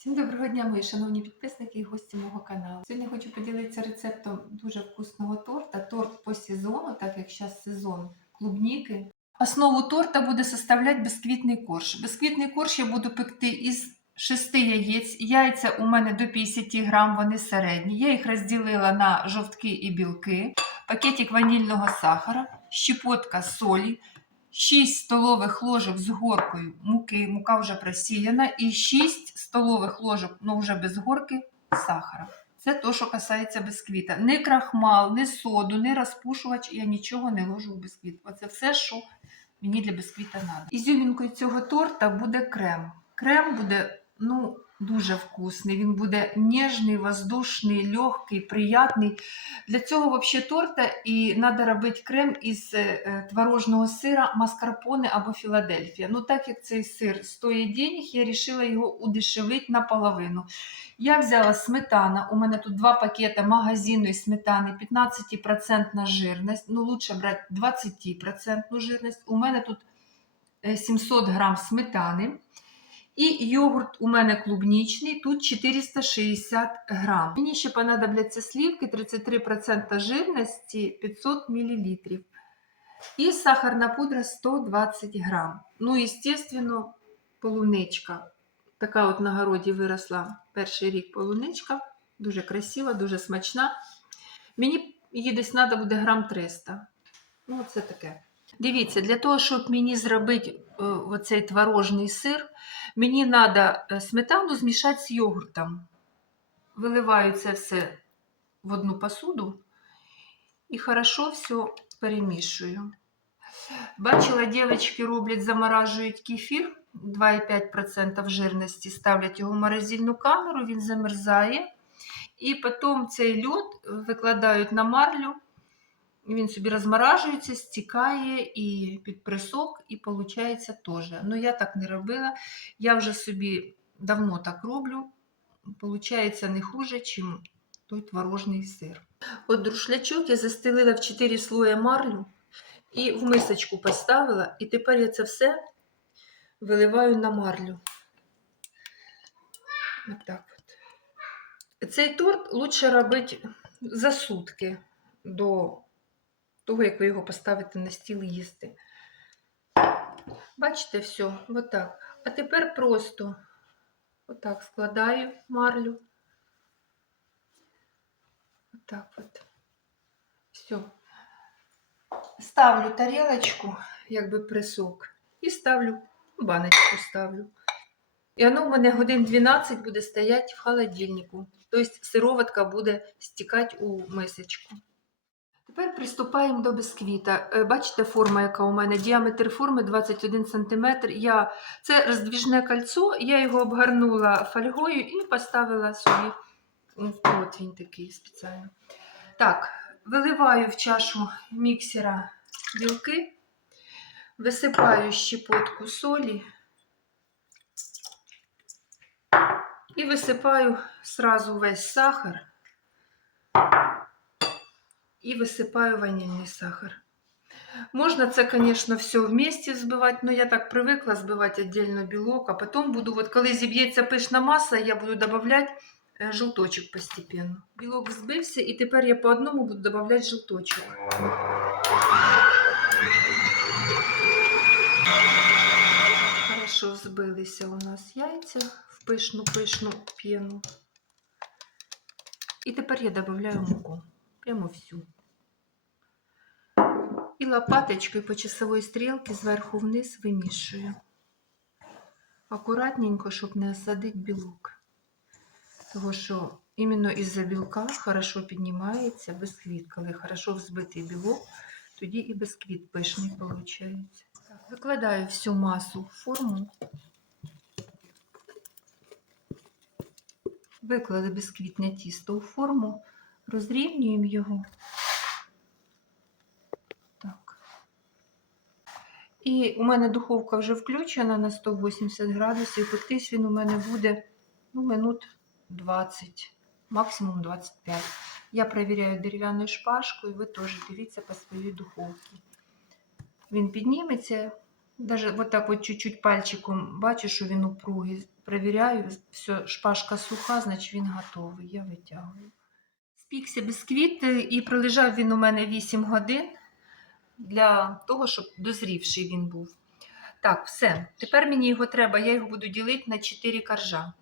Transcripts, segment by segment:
Всім доброго дня, мої шановні підписники і гості мого каналу. Сьогодні хочу поділитися рецептом дуже вкусного торта. Торт по сезону, так як зараз сезон клубніки. Основу торта буде составляти безквітний корж. Безквітний корж я буду пекти із 6 яєць. Яйця у мене до 50 грам, вони середні. Я їх розділила на жовтки і білки, пакетик ванільного сахара, щепотка солі, 6 столових ложок з горкою муки, мука вже просіяна, і 6 столових ложок, ну вже без горки, сахара. Це то, що касається бісквіта. Ні крахмал, ні соду, ні розпушувач, я нічого не ложу в бісквіт. Оце все, що мені для бісквіта треба. Ізюмінкою цього торта буде крем. Крем буде ну, дуже вкусний. Він буде ніжний, воздушний, легкий, приятний. Для цього взагалі торта і треба робити крем із е, творожного сира маскарпоне або Філадельфія. Ну, так як цей сир стоїть денег, я вирішила його удешевити наполовину. Я взяла сметана, у мене тут два пакети магазинної сметани, 15% жирність, ну лучше брати 20% жирність. У мене тут е, 700 грам сметани. І йогурт у мене клубнічний, тут 460 грам. Мені ще понадобляться слівки 33% жирності 500 мл. І сахарна пудра 120 грам. Ну, естественно, полуничка. Така от на городі виросла перший рік полуничка. Дуже красива, дуже смачна. Мені її десь треба буде грам 300. Ну, це таке. Дивіться, для того, щоб мені зробити е, оцей творожний сир, мені треба сметану змішати з йогуртом. Виливаю це все в одну посуду і хорошо все перемішую. Бачила, дівчатки роблять, заморажують кефір 2,5% жирності, ставлять його в морозильну камеру, він замерзає. І потім цей льод викладають на марлю. Він собі розморажується, стікає і під присок, і виходить теж. Ну, я так не робила. Я вже собі давно так роблю. Получається не хуже, ніж той творожний сир. От друшлячок я застелила в 4 слої марлю і в мисочку поставила. І тепер я це все виливаю на марлю. Отак от. Цей торт лучше робити за сутки до того, як ви його поставите на стіл їсти. Бачите, все, отак. А тепер просто отак складаю марлю. Отак от. Все. Ставлю тарілочку, якби присок, і ставлю, баночку ставлю. І воно в мене годин 12 буде стояти в холодильнику. Тобто сироватка буде стікати у мисочку. Тепер приступаємо до бісквіта. Е, Бачите, форма, яка у мене? Діаметр форми 21 см. Я... Це роздвіжне кольцо, я його обгарнула фольгою і поставила собі в противень такий спеціально. Так, виливаю в чашу міксера білки, висипаю щепотку солі і висипаю сразу весь сахар і висипаю ванільний сахар. Можна це, звісно, все вместе збивати, але я так привикла збивати віддільно білок, а потім буду, от коли зіб'ється пишна маса, я буду додавати е, желточок постепенно. Білок взбився, і тепер я по одному буду додавати желточок. Хорошо взбилися у нас яйця в пишну-пишну п'єну. І тепер я додаю муку. Прямо всю. І лопаточкою по часовій стрілці зверху вниз вимішую. Акуратненько, щоб не осадити білок. Тому що іменно із-за білка хорошо піднімається бисквіт. Коли хорошо взбитий білок, тоді і бисквіт пишний виходить. Викладаю всю масу в форму. Виклали бисквітне тісто у форму, розрівнюємо його. Так. І у мене духовка вже включена на 180 градусів. Пектись він у мене буде ну, минут 20, максимум 25. Я перевіряю дерев'яною шпажкою, ви теж дивіться по своїй духовці. Він підніметься, навіть отак от чуть-чуть пальчиком бачу, що він упругий. Перевіряю, все, шпажка суха, значить він готовий. Я витягую. Спікся бісквіт е, і пролежав він у мене 8 годин для того, щоб дозрівший він був. Так, все. Тепер мені його треба, я його буду ділити на 4 коржа.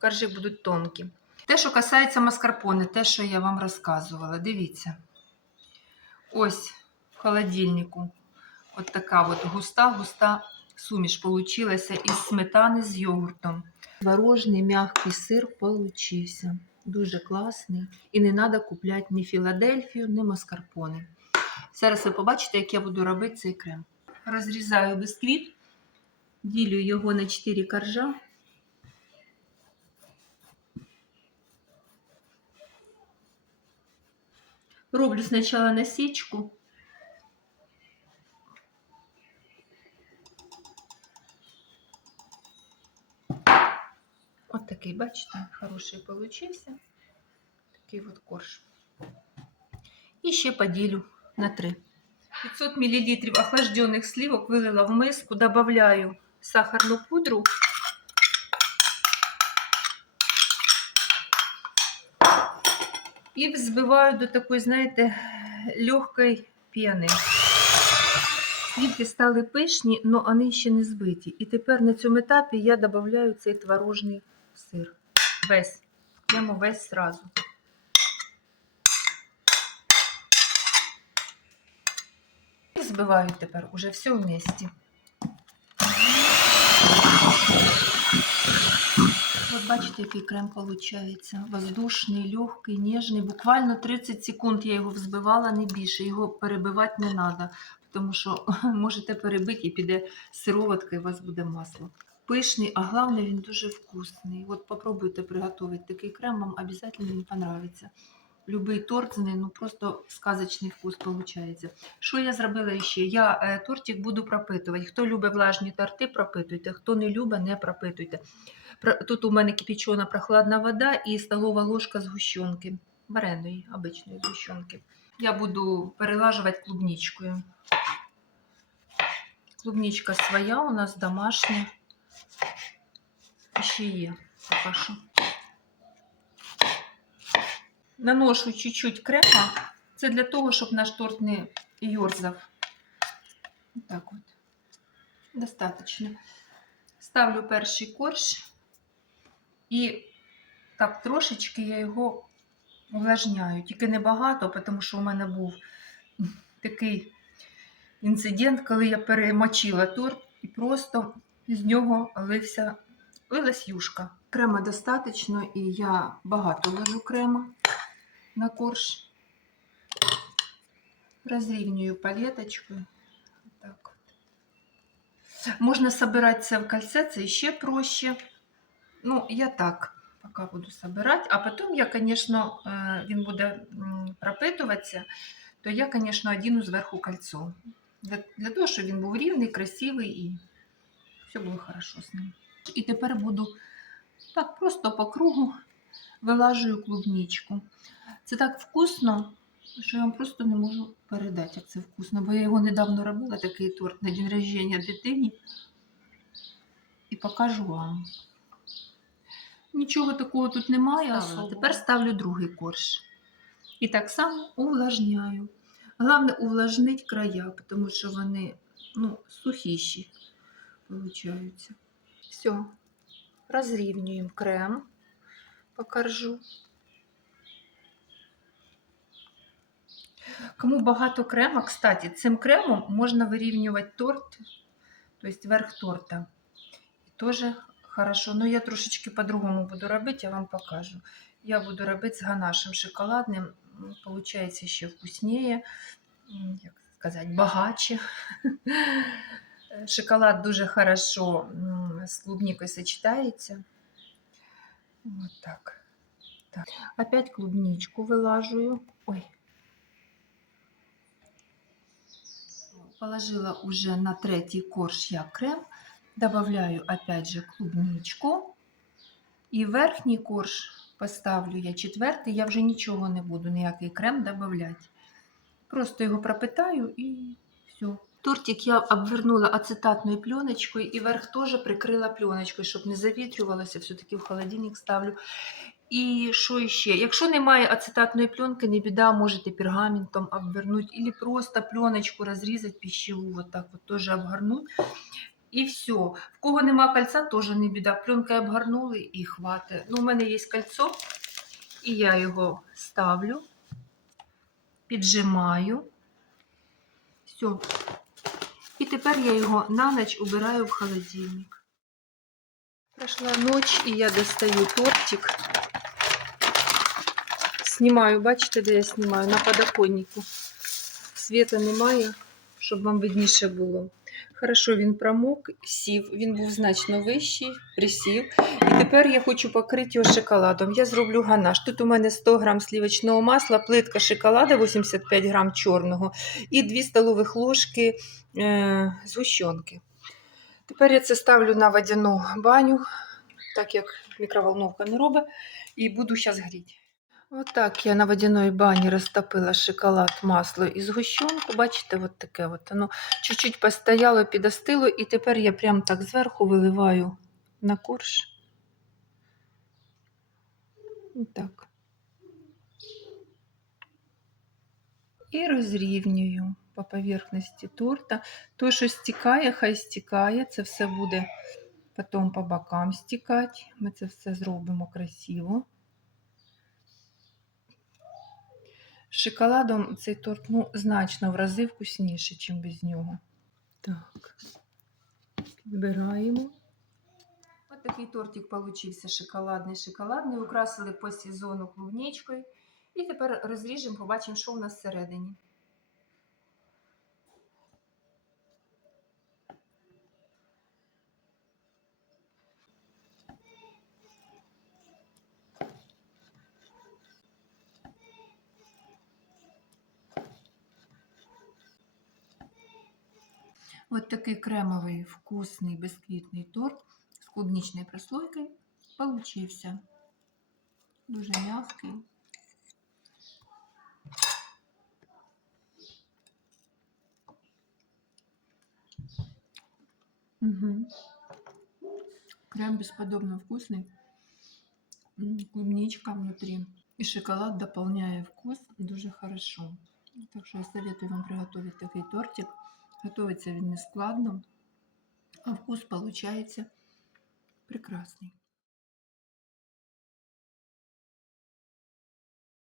Коржі будуть тонкі. Те, що касається маскарпоне, те, що я вам розказувала, дивіться. Ось в холодильнику от така от густа-густа суміш получилася із сметани з йогуртом. Творожний м'який сир получився. Дуже класний. І не треба купляти ні Філадельфію, ні маскарпоне. Зараз ви побачите, як я буду робити цей крем. Розрізаю бисквіт, ділю його на 4 коржа. Роблю спочатку насічку. От такий, бачите, хороший получився. Такий от корж. І ще поділю на 3. 500 мл охлажденных сливок вылила в миску, добавляю сахарну пудру. І взбиваю до такої, знаєте, легкої піни. Сливки стали пишні, але вони ще не збиті. І тепер на цьому етапі я додаю цей творожний сир. Весь. Прямо весь сразу. І збиваю тепер уже все вместе. От бачите, який крем виходить. Воздушний, легкий, ніжний. Буквально 30 секунд я його взбивала, не більше. Його перебивати не треба, тому що можете перебити і піде сироватка, і у вас буде масло. Пишний, а головне, він дуже вкусний. От попробуйте приготувати такий крем, вам обов'язково він понравиться. Любий торт з ним, ну просто сказочний вкус виходить. Що я зробила ще? Я е, тортик буду пропитувати. Хто любить влажні торти, пропитуйте. Хто не любить, не пропитуйте. Про- Тут у мене кипячена прохладна вода і столова ложка згущенки. Вареної, обичної згущенки. Я буду перелажувати клубничкою. Клубничка своя, у нас домашня. Ще є поки. Наношу чуть-чуть крема. Це для того, щоб наш торт не йорзав. Так от. Достаточно. Ставлю перший корж. І так трошечки я його увлажняю. Тільки небагато, тому що у мене був такий інцидент, коли я перемочила торт і просто з нього лився, лилась юшка. Крема достатньо, і я багато ложу крема на корж. Розрівнюю палеточкою. Так. Можна це в кольце, це ще проще. Ну, я так поки буду собирати. А потім я, звісно, е, він буде пропитуватися, то я, звісно, одіну зверху кольцо. Для того, щоб він був рівний, красивий і все було хорошо з ним. І тепер буду так просто по кругу вилажую клубничку. Це так вкусно, що я вам просто не можу передати, як це вкусно. Бо я його недавно робила, такий торт на день рождення дитині. І покажу вам. Нічого такого тут немає. Ставила. Тепер ставлю другий корж. І так само увлажняю. Головне увлажнити края, тому що вони ну, сухіші получаються. Все. Розрівнюємо крем по коржу. Кому багато крема, кстати, цим кремом можна вирівнювати торт, тобто верх торта. І теж хорошо. Ну, я трошечки по-другому буду робити, я вам покажу. Я буду робити з ганашем шоколадним. Получається ще вкусніше, як сказати, багаче. Шоколад дуже хорошо з клубникою сочетається. Вот так. так. Опять клубничку вылаживаю. Ой. Положила уже на третий корж я крем. Добавляю опять же клубничку. І верхній корж поставлю я четвертий. Я вже нічого не буду, ніякий крем додавати. Просто його пропитаю і все. Тортик я обвернула ацетатною пленочкою і верх теж прикрила пленочкою, щоб не завітрювалося, все-таки в холодильник ставлю. І що ще? Якщо немає ацетатної пленки, не біда, можете пергаментом обвернути, або просто пленочку розрізати пищеву, вот так вот теж обгорнути. І все. В кого нема кольця, теж не біда. Пленкою обгорнули і хватить. Ну, у мене є кольцо, і я його ставлю, піджимаю. Все. Тепер я його на ніч убираю в холодильник. Пройшла ніч, і я достаю тортик. Знімаю, бачите, де я знімаю? На подоконнику. Світа немає, щоб вам видніше було. Хорошо, він промок, сів, він був значно вищий, присів. Тепер я хочу покрити його шоколадом. Я зроблю ганаш. Тут у мене 100 грам сливочного масла, плитка шоколада 85 грам чорного і 2 столових ложки е, згущенки. Тепер я це ставлю на водяну баню, так як мікроволновка не робить, і буду зараз гріти. Отак я на водяної бані розтопила шоколад, масло і згущенку. Бачите, от таке от воно чуть-чуть постояло, підостило, і тепер я прям так зверху виливаю на корж. Отак. І розрівнюю по поверхності торта. То, що стікає, хай стікає. Це все буде потім по бокам стікати. Ми це все зробимо красиво. Шоколадом цей торт ну, значно в рази вкусніше, ніж без нього. Так, підбираємо. Ось такий тортик получився шоколадний. Шоколадний. Украсили по сезону клубничкою. І тепер розріжемо, побачимо, що у нас всередині. Вот такий кремовий вкусний бисквітний торт з клубничною прослойкою получився. Дуже м'який. Угу. Крем бесподобно вкусный. Клубничка внутри. И шоколад дополняет вкус дуже хорошо. Так що я советую вам приготовить такий тортик. Готовиться не складно, а вкус получається прекрасний.